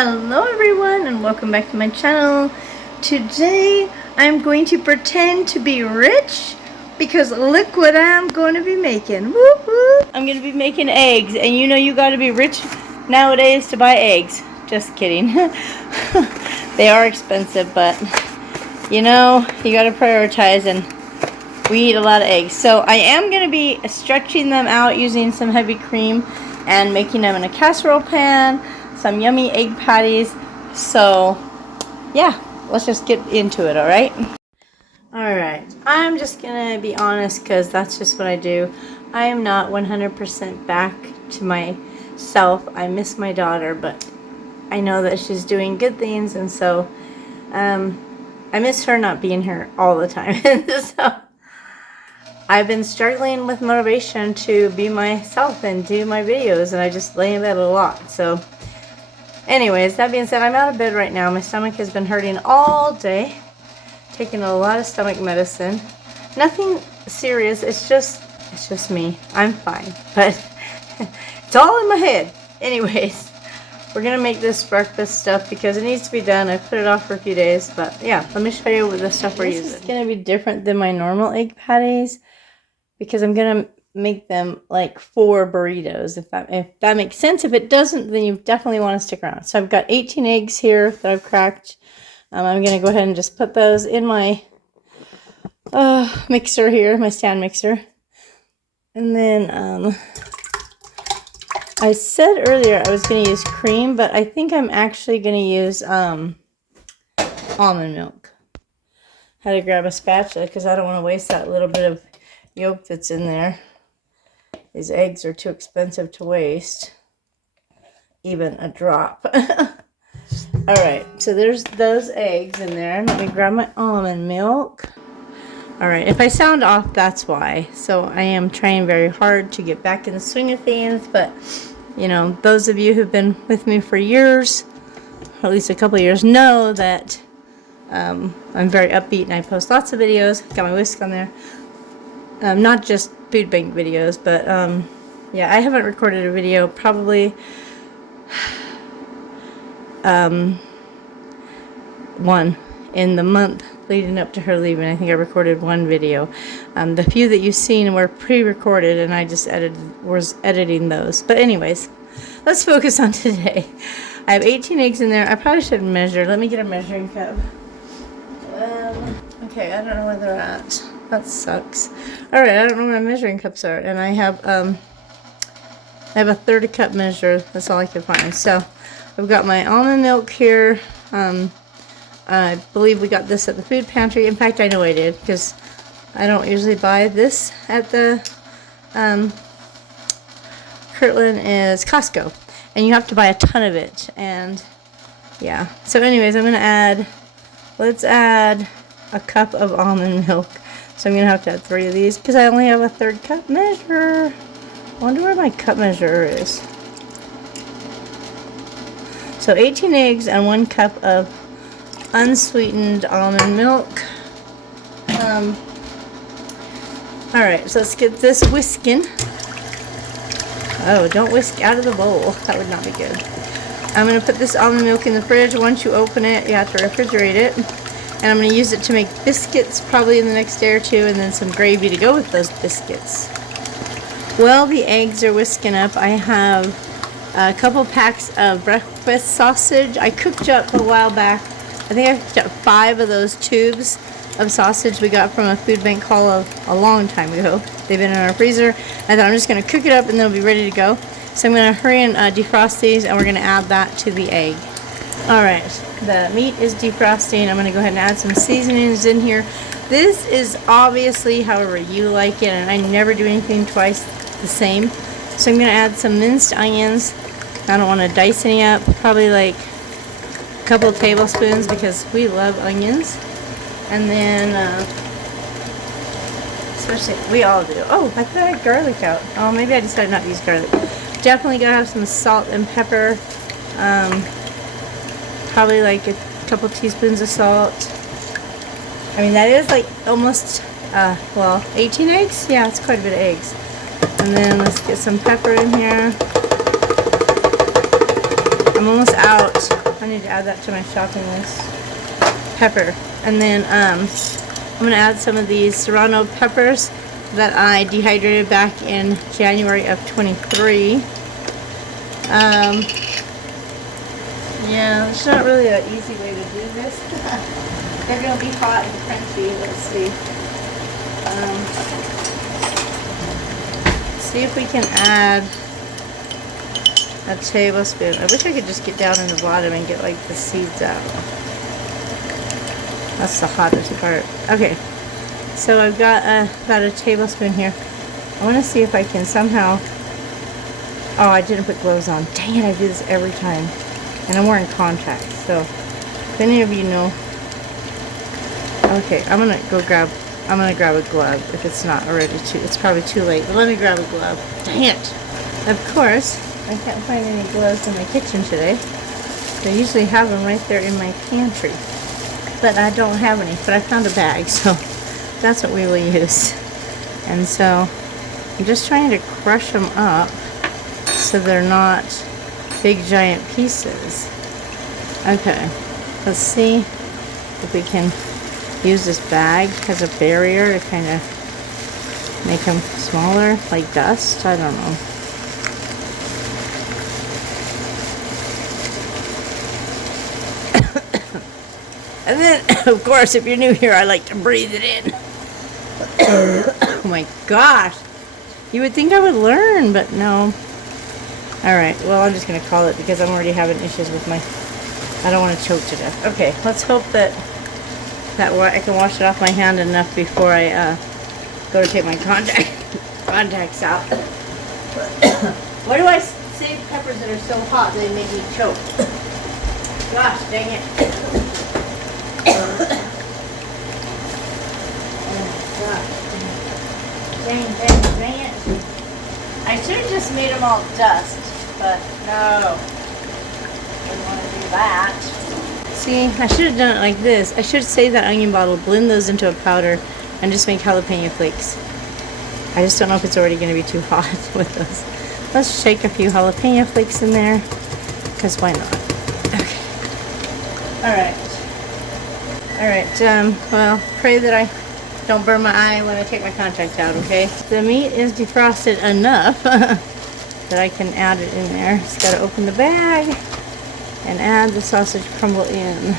Hello everyone and welcome back to my channel. Today I'm going to pretend to be rich because look what I'm going to be making. Woo woo. I'm going to be making eggs, and you know you got to be rich nowadays to buy eggs. Just kidding. They are expensive, but you know you got to prioritize, and we eat a lot of eggs. So I am going to be stretching them out using some heavy cream and making them in a casserole pan. Some yummy egg patties. So yeah, let's just get into it. Alright, I'm just gonna be honest because that's just what I do. I am not 100% back to myself. I miss my daughter, but I know that she's doing good things, and so I miss her not being here all the time. So I've been struggling with motivation to be myself and do my videos, and I just lay in bed a lot. So anyways, that being said, I'm out of bed right now. My stomach has been hurting all day. Taking a lot of stomach medicine. Nothing serious. It's just me. I'm fine. But it's all in my head. Anyways, we're going to make this breakfast stuff because it needs to be done. I put it off for a few days. But yeah, let me show you what the stuff we're using. This is going to be different than my normal egg patties because I'm going to make them like 4 burritos, if that makes sense. If it doesn't, then you definitely want to stick around. So I've got 18 eggs here that I've cracked. I'm going to go ahead and just put those in my mixer here, my stand mixer. And then I said earlier I was going to use cream, but I think I'm actually going to use almond milk. Had to grab a spatula because I don't want to waste that little bit of yolk that's in there. These eggs are too expensive to waste. Even a drop. Alright, so there's those eggs in there. Let me grab my almond milk. Alright, if I sound off, that's why. So I am trying very hard to get back in the swing of things. But, you know, those of you who've been with me for years, or at least a couple of years, know that I'm very upbeat and I post lots of videos. Got my whisk on there. Not just food bank videos, but yeah, I haven't recorded a video probably one in the month leading up to her leaving. I think I recorded 1 video. The few that you've seen were pre-recorded, and I just was editing those. But anyways, let's focus on today. I have 18 eggs in there. I probably should measure. Let me get a measuring cup. Okay, I don't know where they're at. That sucks. Alright, I don't know where my measuring cups are. And I have a 30 cup measure. That's all I can find. So, I've got my almond milk here. I believe we got this at the food pantry. In fact, I know I did, because I don't usually buy this at the Kirtland is Costco. And you have to buy a ton of it. And, yeah. So, anyways, I'm going to add, let's add a cup of almond milk. So I'm going to have to add 3 of these because I only have a 1/3 cup measure. I wonder where my cup measure is. So 18 eggs and 1 cup of unsweetened almond milk. Alright, so let's get this whisking. Oh, don't whisk out of the bowl. That would not be good. I'm going to put this almond milk in the fridge. Once you open it, you have to refrigerate it. And I'm going to use it to make biscuits probably in the next day or 2, and then some gravy to go with those biscuits. Well, the eggs are whisking up. I have a couple packs of breakfast sausage. I cooked up a while back. I think I cooked up 5 of those tubes of sausage we got from a food bank haul a long time ago. They've been in our freezer. I thought I'm just going to cook it up and they'll be ready to go. So I'm going to hurry and defrost these, and we're going to add that to the egg. Alright, the meat is defrosting. I'm going to go ahead and add some seasonings in here. This is obviously however you like it, and I never do anything twice the same. So I'm going to add some minced onions. I don't want to dice any up. Probably like a couple of tablespoons because we love onions. And then, especially, we all do. Oh, I thought I had garlic out. Oh, maybe I decided not to use garlic. Definitely got to have some salt and pepper. Probably like a couple teaspoons of salt. I mean, that is like almost, well, 18 eggs? Yeah, it's quite a bit of eggs. And then let's get some pepper in here. I'm almost out I need to add that to my shopping list. Pepper. And then I'm going to add some of these serrano peppers that I dehydrated back in January of 23. Yeah, it's not really an easy way to do this. They're going to be hot and crunchy. Let's see. See if we can add a tablespoon. I wish I could just get down in the bottom and get like the seeds out. That's the hottest part. Okay, so I've got about a tablespoon here. I want to see if I can somehow... Oh, I didn't put gloves on. Dang it, I do this every time. And I'm wearing contacts, so if any of you know... Okay, I'm gonna grab a glove if it's not already it's probably too late, but let me grab a glove. Dang it! Of course, I can't find any gloves in my kitchen today. I usually have them right there in my pantry, but I don't have any, but I found a bag, so that's what we will use. And so I'm just trying to crush them up so they're not big giant pieces. Okay, let's see if we can use this bag as a barrier to kind of make them smaller, like dust. I don't know. And then, of course, if you're new here, I like to breathe it in. Oh my gosh. You would think I would learn, but no. Alright, well, I'm just going to call it because I'm already having issues with my... I don't want to choke to death. Okay, let's hope that I can wash it off my hand enough before I go to take my contacts out. Why do I save peppers that are so hot they make me choke? Gosh, dang it. Oh gosh. Dang it. I should have just made them all dust, but no. Didn't want to do that. See, I should have done it like this. I should save that onion bottle, blend those into a powder, and just make jalapeno flakes. I just don't know if it's already going to be too hot with those. Let's shake a few jalapeno flakes in there, because why not? Okay. Alright, well, pray that I don't burn my eye when I take my contact out, okay? The meat is defrosted enough that I can add it in there. Just got to open the bag and add the sausage crumble in.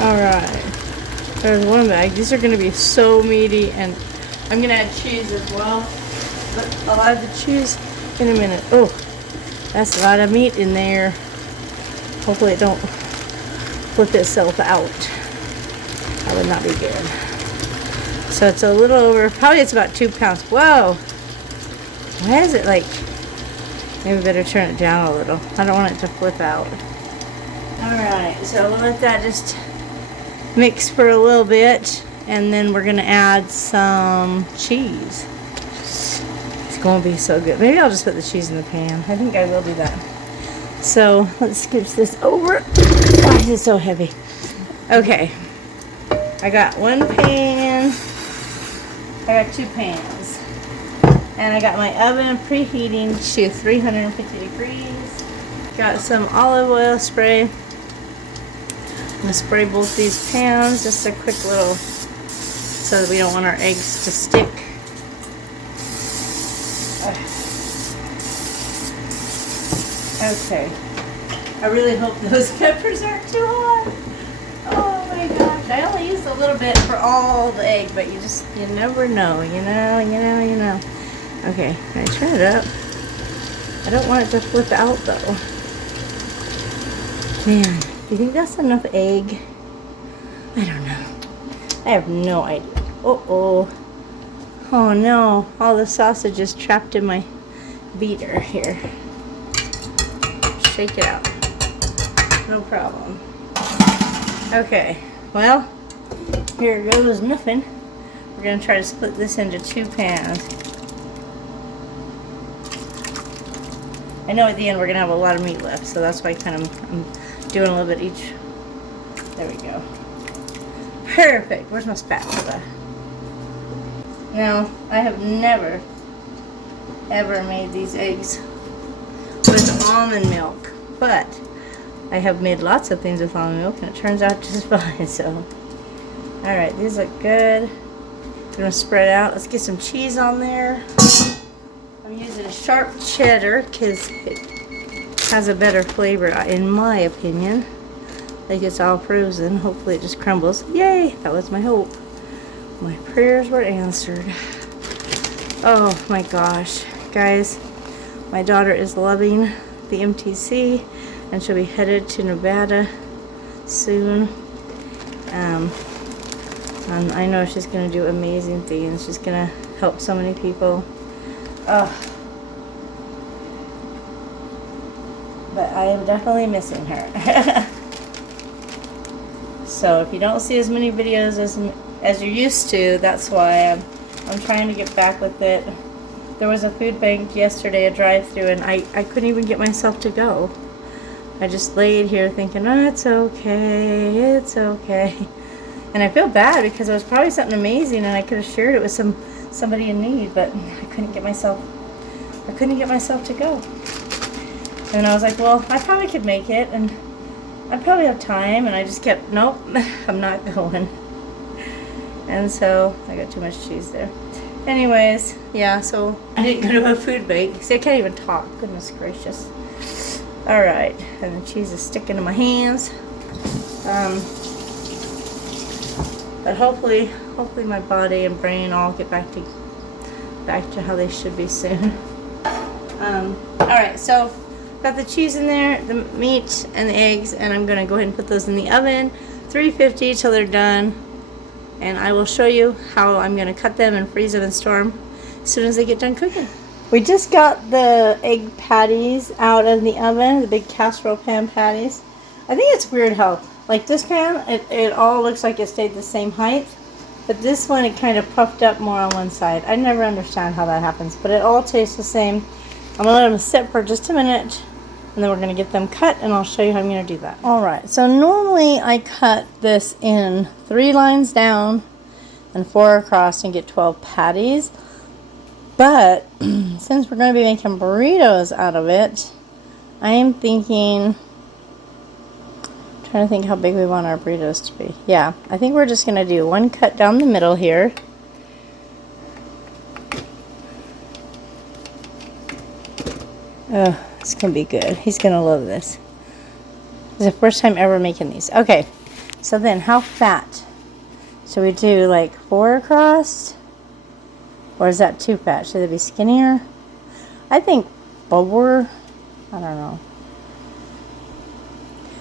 Alright, there's one bag. These are going to be so meaty, and I'm going to add cheese as well. But I'll add the cheese in a minute. Oh, that's a lot of meat in there. Hopefully it don't flip itself out. That would not be good. So it's a little over, probably it's about 2 pounds. Whoa! Why is it like... Maybe we better turn it down a little. I don't want it to flip out. Alright, so we'll let that just mix for a little bit. And then we're going to add some cheese. It's going to be so good. Maybe I'll just put the cheese in the pan. I think I will do that. So let's scooch this over. Why is it so heavy? Okay. I got one pan. I got 2 pans. And I got my oven preheating to 350 degrees. Got some olive oil spray. I'm going to spray both these pans. Just a quick little, so that we don't want our eggs to stick. Okay. I really hope those peppers aren't too hot. Oh my gosh. I only used a little bit for all the egg, but you never know. You know. Okay, can I turn it up? I don't want it to flip out though. Man, do you think that's enough egg? I don't know. I have no idea. Uh-oh. Oh no, all the sausage is trapped in my beater here. Shake it out. No problem. Okay, well, here goes nothing. We're going to try to split this into 2 pans. I know at the end we're going to have a lot of meat left, so that's why I'm doing a little bit each. There we go. Perfect. Where's my spatula? Now, I have never, ever made these eggs with almond milk, but I have made lots of things with almond milk and it turns out just fine. So, alright, these look good. I'm going to spread out. Let's get some cheese on there. I'm using a sharp cheddar because it has a better flavor, in my opinion. Like it's all frozen. Hopefully it just crumbles. Yay! That was my hope. My prayers were answered. Oh my gosh. Guys, my daughter is loving the MTC and she'll be headed to Nevada soon. And I know she's going to do amazing things. She's going to help so many people. But I am definitely missing her. So if you don't see as many videos as you're used to, that's why I'm trying to get back with it. There was a food bank yesterday, a drive-through, and I couldn't even get myself to go. I just laid here thinking, oh, it's okay, it's okay. And I feel bad because it was probably something amazing and I could have shared it with somebody in need, but I couldn't get myself to go. And I was like, well, I probably could make it and I probably have time, and I just kept, nope, I'm not going. And so I got too much cheese there. Anyways, yeah, so I didn't go to a food bank. See, I can't even talk. Goodness gracious. Alright, and the cheese is sticking to my hands. But hopefully my body and brain all get back to how they should be soon. Alright, so got the cheese in there, the meat, and the eggs, and I'm going to go ahead and put those in the oven, 350 till they're done, and I will show you how I'm going to cut them and freeze them and store them as soon as they get done cooking. We just got the egg patties out of the oven, the big casserole pan patties. I think it's weird how, like this pan, it all looks like it stayed the same height, but this one it kind of puffed up more on one side. I never understand how that happens, but it all tastes the same. I'm going to let them sit for just a minute, and then we're going to get them cut, and I'll show you how I'm going to do that. Alright, so normally I cut this in 3 lines down and 4 across and get 12 patties. But since we're going to be making burritos out of it, I am thinking, trying to think how big we want our burritos to be. Yeah, I think we're just going to do 1 cut down the middle here. Oh, it's going to be good. He's going to love this. It's the first time ever making these. Okay, so then how fat? So we do like 4 across? Or is that too fat? Should it be skinnier? I think 4. I don't know.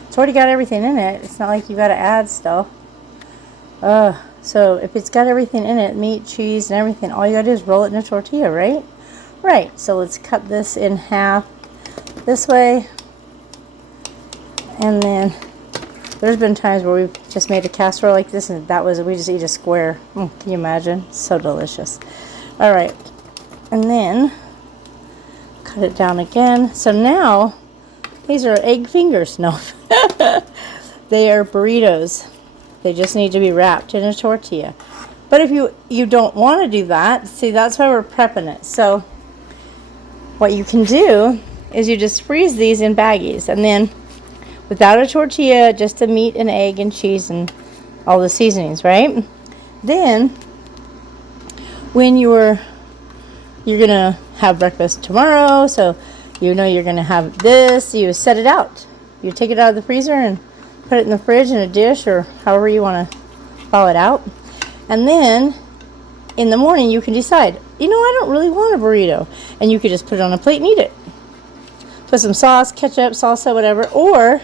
It's already got everything in it. It's not like you got to add stuff. So if it's got everything in it, meat, cheese, and everything, all you got to do is roll it in a tortilla, right? Right. So let's cut this in half this way. And then there's been times where we've just made a casserole like this, and we just eat a square. Can you imagine? So delicious. All right, and then cut it down again. So now these are egg fingers. No, they are burritos. They just need to be wrapped in a tortilla. But if you don't want to do that, see, that's why we're prepping it. So what you can do is you just freeze these in baggies, and then without a tortilla, just the meat and egg and cheese and all the seasonings, right? Then when you're gonna have breakfast tomorrow, so you know you're gonna have this, you set it out. You take it out of the freezer and put it in the fridge in a dish, or however you want to thaw it out. And then in the morning you can decide, you know, I don't really want a burrito, and you could just put it on a plate and eat it. Put some sauce, ketchup, salsa, whatever, or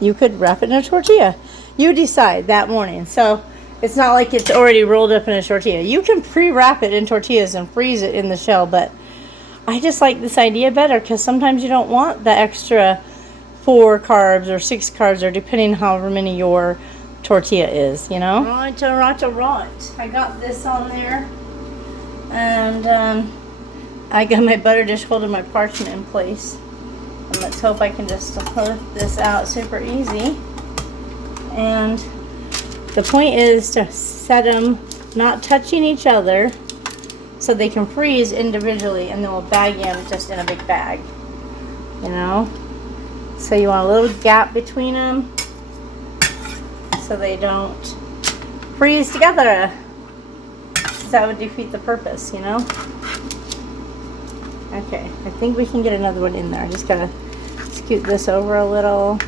you could wrap it in a tortilla. You decide that morning. So it's not like it's already rolled up in a tortilla. You can pre-wrap it in tortillas and freeze it in the shell, but I just like this idea better because sometimes you don't want the extra 4 carbs or 6 carbs, or depending however many your tortilla is, you know? Right. I got this on there, and I got my butter dish holding my parchment in place. And let's hope I can just lift this out super easy. And the point is to set them not touching each other so they can freeze individually, and then we'll bag them just in a big bag, you know. So you want a little gap between them so they don't freeze together. That would defeat the purpose, you know. Okay, I think we can get another one in there. I just gotta scoot this over a little.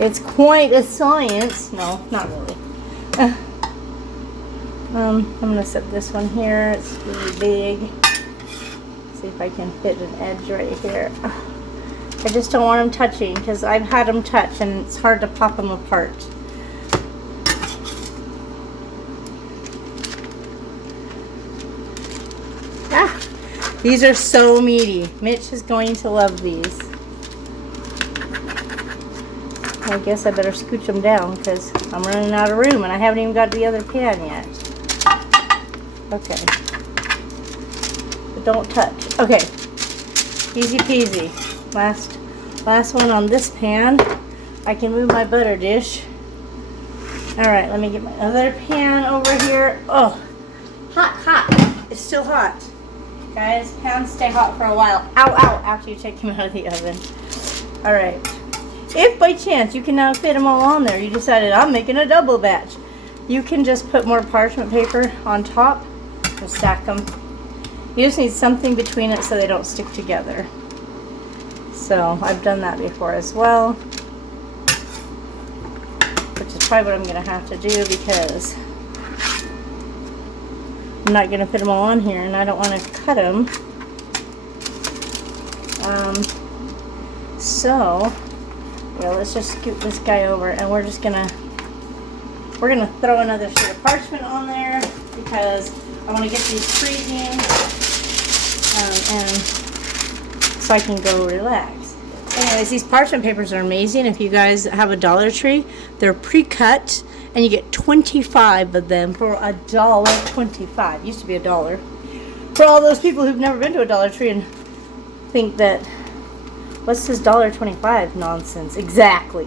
It's quite a science. No, not really. I'm gonna set this one here. It's really big. See if I can fit an edge right here. I just don't want them touching because I've had them touch and it's hard to pop them apart. These are so meaty. Mitch is going to love these. I guess I better scooch them down because I'm running out of room and I haven't even got to the other pan yet. Okay. But don't touch. Okay. Easy peasy. Last one on this pan. I can move my butter dish. Alright, let me get my other pan over here. Oh, hot. It's still hot. Guys, pans stay hot for a while. Ow, after you take them out of the oven. Alright. If by chance you can now fit them all on there, you decided I'm making a double batch, you can just put more parchment paper on top and stack them. You just need something between it so they don't stick together. So I've done that before as well, which is probably what I'm going to have to do because I'm not going to fit them all on here and I don't want to cut them. So yeah, let's just scoot this guy over and we're gonna throw another sheet of parchment on there because I want to get these freezing and so I can go relax. Anyways, these parchment papers are amazing. If you guys have a Dollar Tree, they're pre-cut and you get 25 of them for $1.25. Used to be $1. For all those people who've never been to a Dollar Tree and think that what's this $1.25 nonsense? Exactly.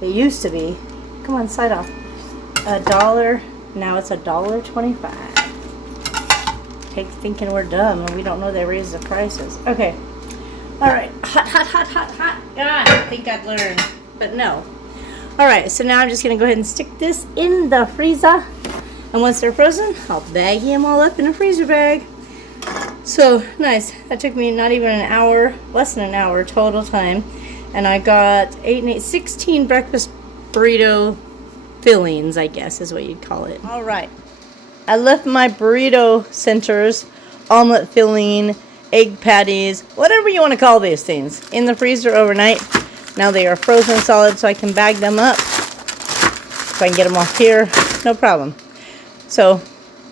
It used to be. Come on, side off. $1. Now it's $1.25. Take thinking we're dumb and we don't know they raised the prices. Okay. All right. Hot. God, I think I'd learn, but no. All right. So now I'm just gonna go ahead and stick this in the freezer, and once they're frozen, I'll bag them all up in a freezer bag. So nice. That took me not even an hour, less than an hour total time, and I got 16 breakfast burrito fillings, I guess is what you'd call it. All right, I left my burrito centers, omelet filling, egg patties, whatever you want to call these things, in the freezer overnight. Now they are frozen solid, so I can bag them up. If I can get them off here, no problem. So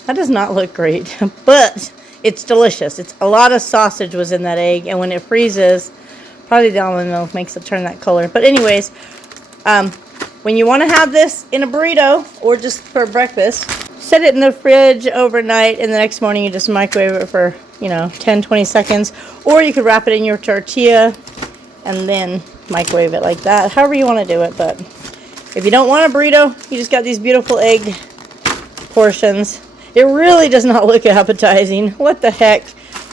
that does not look great, but it's delicious. It's a lot of sausage was in that egg, and when it freezes, probably the almond milk makes it turn that color. But anyways, when you want to have this in a burrito or just for breakfast, set it in the fridge overnight, and the next morning you just microwave it for 10-20 seconds, or you could wrap it in your tortilla and then microwave it like that, however you want to do it. But if you don't want a burrito, you just got these beautiful egg portions. It really does not look appetizing. What the heck?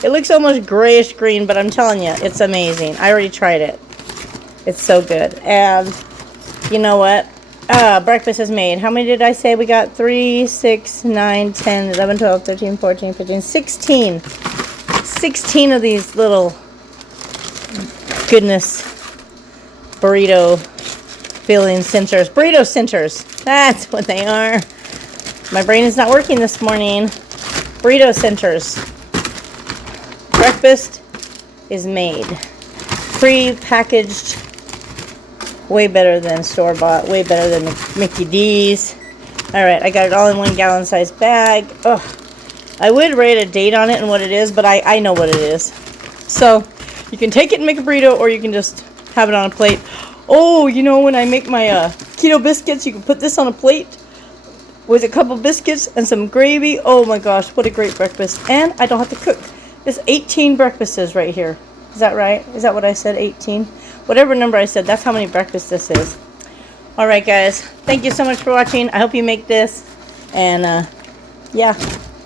It looks almost grayish green, but I'm telling you, it's amazing. I already tried it. It's so good. And you know what? Breakfast is made. How many did I say we got? 3, 6, 9, 10, 11, 12, 13, 14, 15, 16. 16 of these little goodness burrito filling centers. Burrito centers. That's what they are. My brain is not working this morning. Burrito centers. Breakfast is made. Pre-packaged. Way better than store-bought. Way better than Mickey D's. Alright, I got it all in 1 gallon size bag. Ugh. I would write a date on it and what it is, but I know what it is. So, you can take it and make a burrito, or you can just have it on a plate. Oh, when I make my keto biscuits, you can put this on a plate with a couple biscuits and some gravy. Oh my gosh, what a great breakfast. And I don't have to cook. There's 18 breakfasts right here. Is that right? Is that what I said? 18? Whatever number I said, that's how many breakfasts this is. Alright guys, thank you so much for watching. I hope you make this. And yeah,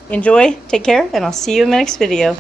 enjoy, take care, and I'll see you in my next video.